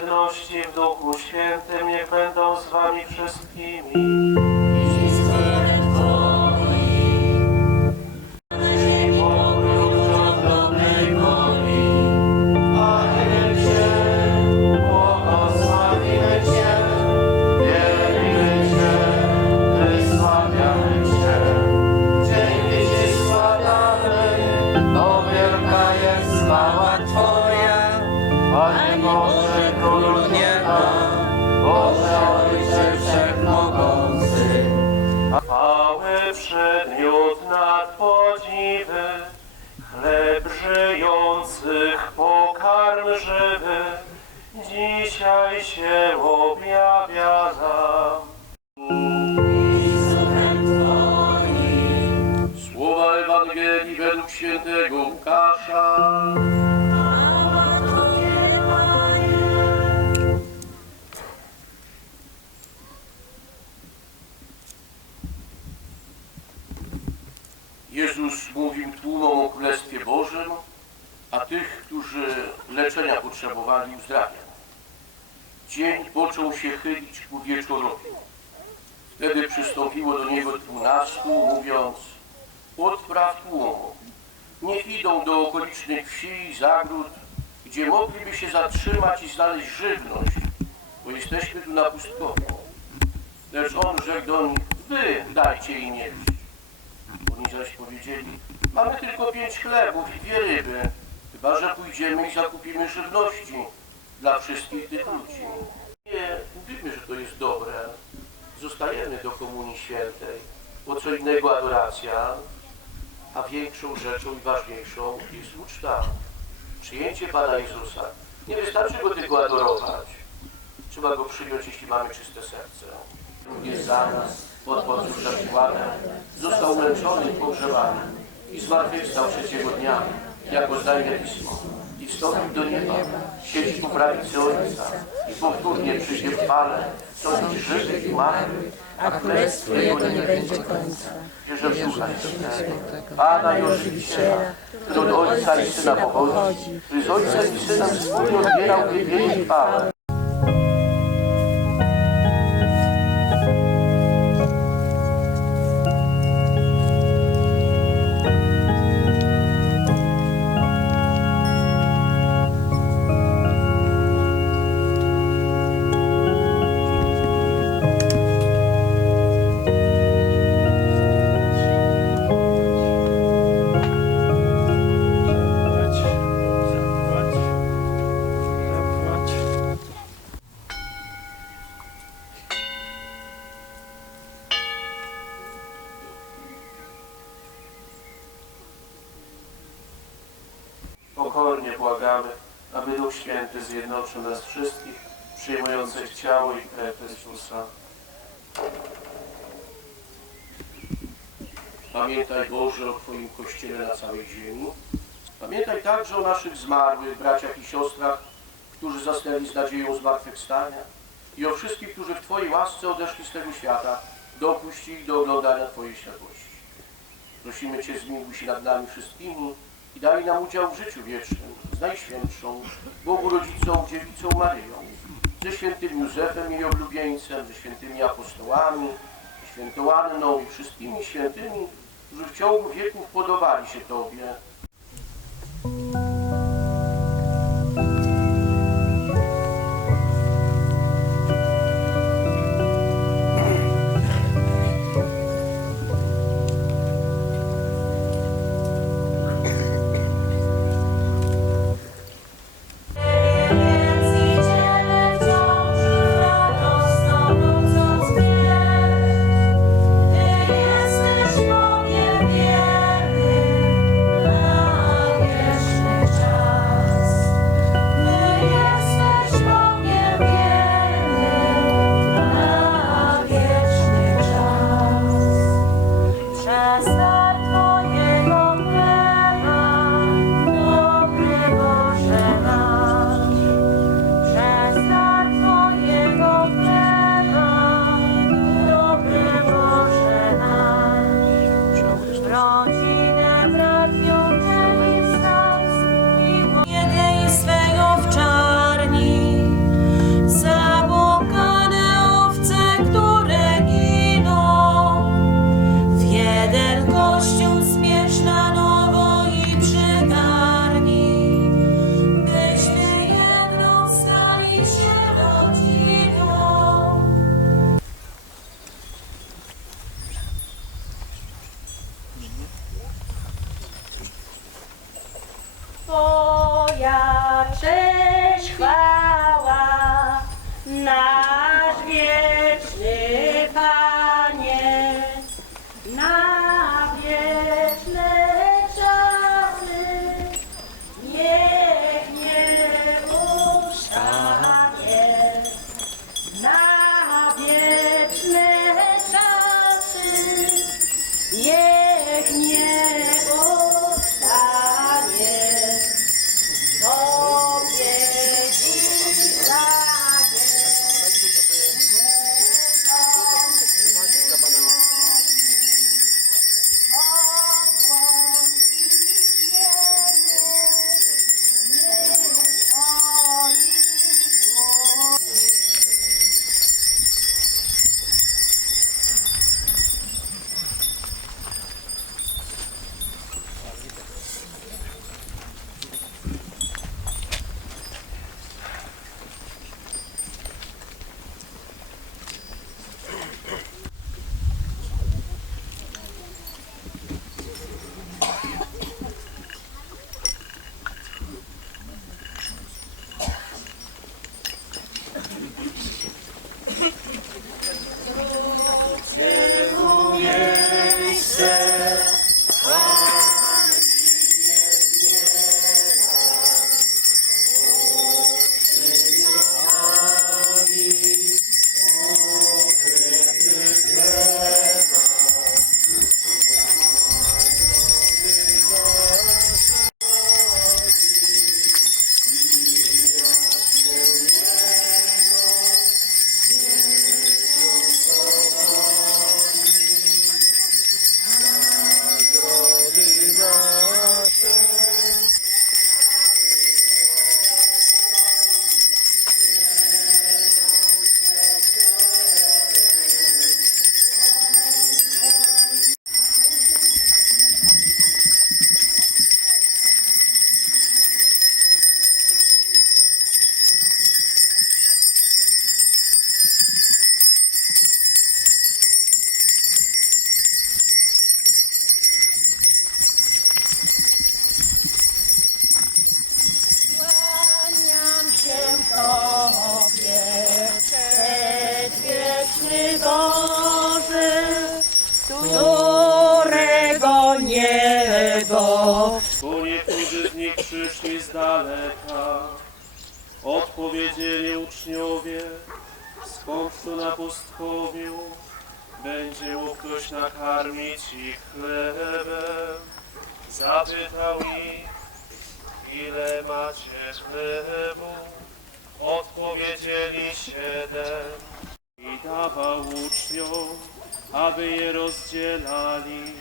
jedności w Duchu Świętym niech będą z wami wszystkimi. Dzisiaj się objawia nam. Słowa Ewangelii według świętego Łukasza. Jezus mówił tłumom o Królestwie Bożym, a tych, którzy leczenia potrzebowali, uzdrawiał. Dzień począł się chylić ku wieczorowi. Wtedy przystąpiło do niego dwunastu, mówiąc Odpraw tłumu. Niech idą do okolicznych wsi i zagród, gdzie mogliby się zatrzymać i znaleźć żywność, bo jesteśmy tu na pustkowiu. Lecz on rzekł do nich, wy dajcie im jeść. Oni zaś powiedzieli, mamy tylko pięć chlebów i dwie ryby, chyba że pójdziemy i zakupimy żywności dla wszystkich tych ludzi. Nie mówimy, że to jest dobre. Zostajemy do Komunii Świętej, bo co innego adoracja, a większą rzeczą i ważniejszą jest uczta. Przyjęcie Pana Jezusa. Nie wystarczy Go tylko adorować. Trzeba Go przyjąć, jeśli mamy czyste serce. Również za nas, pod Piłatem, został męczony i pogrzebany i zmartwychwstał trzeciego dnia, jako zdajne Pismo. I wstąpił do nieba, siedzi po prawicy Ojca i powtórnie przyjdzie w chwale, sądzić żywych i martwych, a królestwo Jego nie będzie końca. Wierzę w Ducha Świętego, Pana i Ożywiciela, który od Ojca i Syna pochodzi, który z Ojcem i Synem wspólnie odbierał. Błagamy, aby Duch Święty zjednoczył nas wszystkich, przyjmujących ciało i krew Chrystusa. Pamiętaj Boże o Twoim Kościele na całej ziemi. Pamiętaj także o naszych zmarłych braciach i siostrach, którzy zasnęli z nadzieją zmartwychwstania i o wszystkich, którzy w Twojej łasce odeszli z tego świata, dopuść ich do oglądania Twojej światłości. Prosimy Cię, zmiłuj się nad nami wszystkimi i daj nam udział w życiu wiecznym z Najświętszą, Bogu Rodzicą, Dziewicą Maryją, ze świętym Józefem, jej oblubieńcem, ze świętymi apostołami, świętą Anną i wszystkimi świętymi, którzy w ciągu wieków podobali się Tobie. say. Przyszli z daleka. Odpowiedzieli uczniowie, skąd to na pustkowiu będzie mógł ktoś nakarmić ich chlebem. Zapytał ich, ile macie chlebu? Odpowiedzieli siedem. I dawał uczniom, aby je rozdzielali.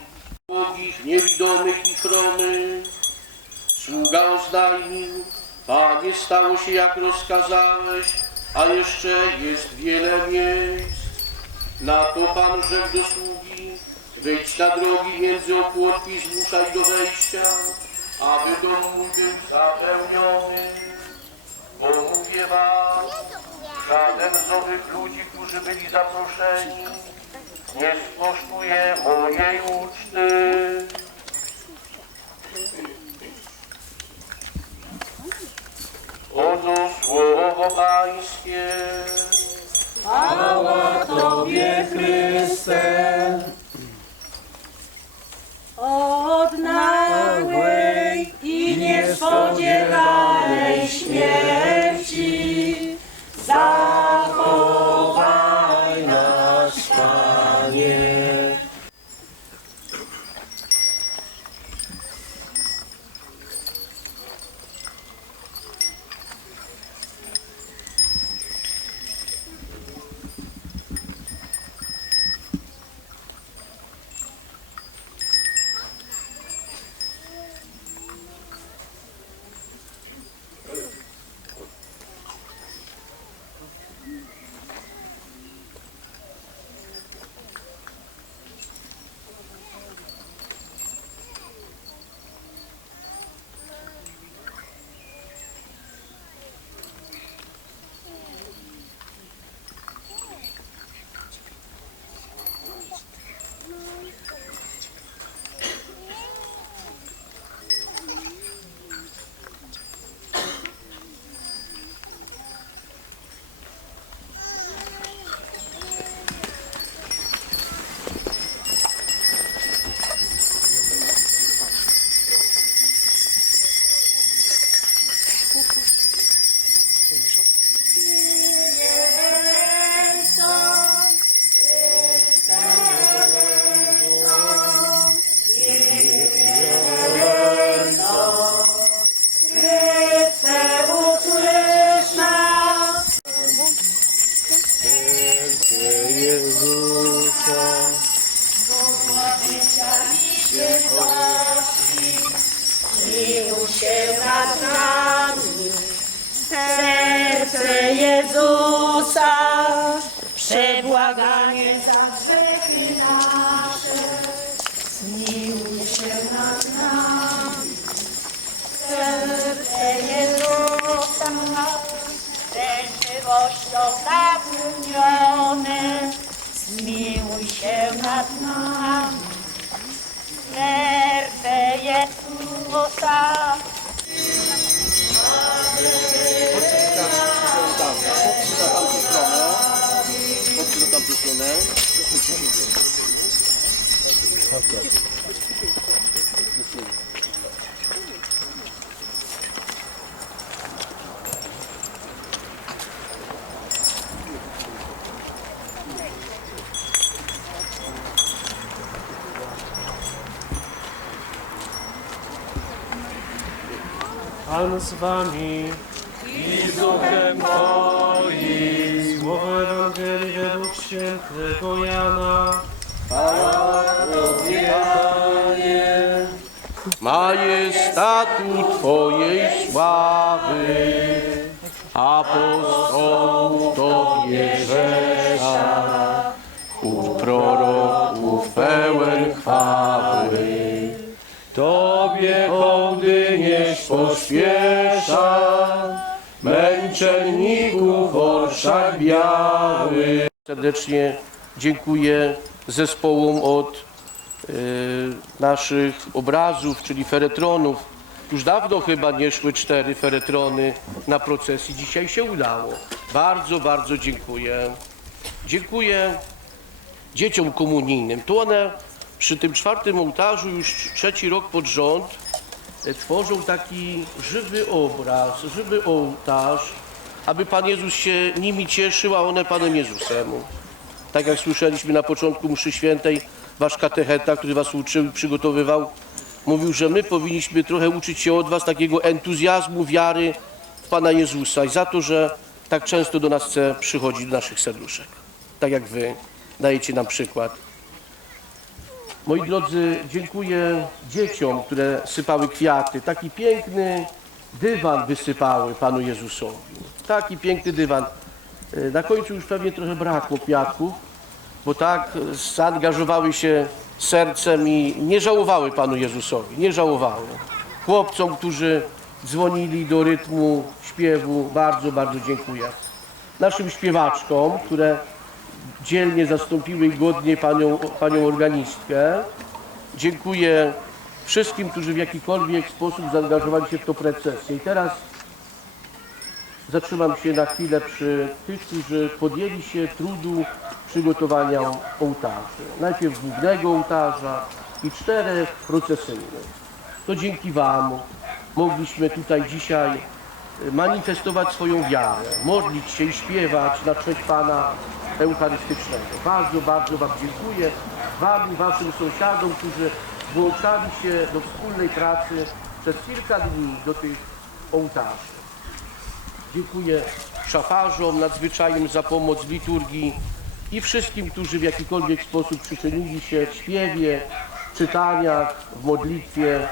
ubogich, niewidomych i chromych. Sługa oznajmił, Panie, stało się jak rozkazałeś, a jeszcze jest wiele miejsc. Na to Pan rzekł do sługi, wyjdź na drogi między opłotki, zmuszaj do wejścia, aby dom mój był zapełniony. Bo mówię wam, żaden z owych ludzi, którzy byli zaproszeni, nie skosztuje mojej uczty. Oto słowo Pańskie. Napełnione. Zmiłuj się nad nami. Serce Jezusa, Pan z wami. I z duchem Twoim. Słowo Ewangelii według świętego Jana. majestatu Twojej sławy, apostołów Tobie rzesza, chód proroków pełen chwały. Tobie nieś pośpiesza, męczenników orszak biały. Serdecznie dziękuję zespołom od y, naszych obrazów, czyli feretronów. Już dawno chyba nie szły cztery feretrony na procesji. Dzisiaj się udało. Bardzo, bardzo dziękuję. Dziękuję dzieciom komunijnym. To one przy tym czwartym ołtarzu już trzeci rok pod rząd tworzą taki żywy obraz, żywy ołtarz, aby Pan Jezus się nimi cieszył, a one Panem Jezusem. Tak jak słyszeliśmy na początku mszy świętej, wasz katecheta, który was uczył i przygotowywał, mówił, że my powinniśmy trochę uczyć się od was takiego entuzjazmu, wiary w Pana Jezusa i za to, że tak często do nas chce przychodzić do naszych serduszek. Tak jak wy dajecie nam przykład. Moi drodzy, dziękuję dzieciom, które sypały kwiaty. Taki piękny dywan wysypały Panu Jezusowi. Taki piękny dywan. E, Na końcu już pewnie trochę brakło kwiatków, bo tak zaangażowały się sercem i nie żałowały Panu Jezusowi, nie żałowały. Chłopcom, którzy dzwonili do rytmu śpiewu, bardzo, bardzo dziękuję. Naszym śpiewaczkom, które dzielnie zastąpiły i godnie panią, panią organistkę. Dziękuję wszystkim, którzy w jakikolwiek sposób zaangażowali się w tę procesję. I teraz zatrzymam się na chwilę przy tych, którzy podjęli się trudu przygotowania ołtarzy. Najpierw głównego ołtarza i czterech procesyjnych. To dzięki Wam mogliśmy tutaj dzisiaj manifestować swoją wiarę, modlić się i śpiewać na cześć Pana Eucharystycznego. Bardzo, bardzo Wam dziękuję. Wam i Waszym sąsiadom, którzy włączali się do wspólnej pracy przez kilka dni do tych ołtarzy. Dziękuję szafarzom nadzwyczajnym za pomoc w liturgii i wszystkim, którzy w jakikolwiek sposób przyczynili się w śpiewie, czytaniach, w modlitwie.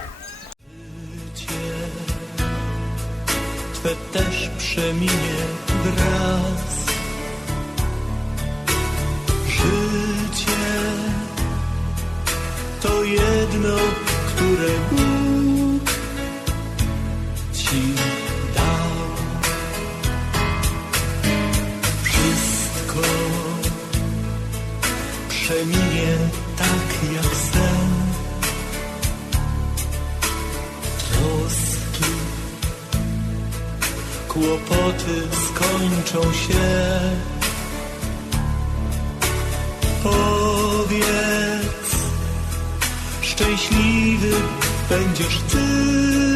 Twe też przeminie wraz. Życie to jedno, które Bóg Ci dał. Wszystko przeminie kłopoty skończą się. Powiedz, szczęśliwy będziesz ty.